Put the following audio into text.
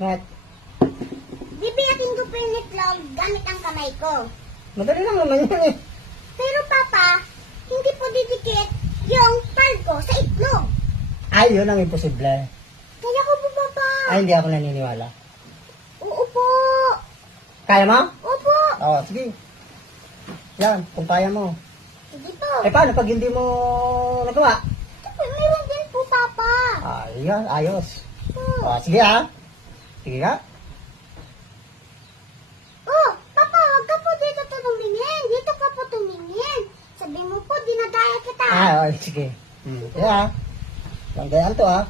Bakit? Bibiyakin ko po yung itlog gamit ang kamay ko. Madali lang naman yun eh. Pero Papa, hindi po didikit yung palko sa itlog. Ay, yun ang imposible. Kaya ko po, Papa. Ay, hindi ako naniniwala. Oo po. Kaya mo? Opo. Oo, sige. Yan, kung kaya mo. Sige po. Eh, paano pag hindi mo nagawa? Meron din po, Papa. Yan, ayos. Oh. Sige ha. Sige ha. Oh, Papa, huwag ka po dito tumingin. Dito ka po tumingin. Sabi mo po, dinadaya kita. Sige. Sige ha. Langgayan to ha.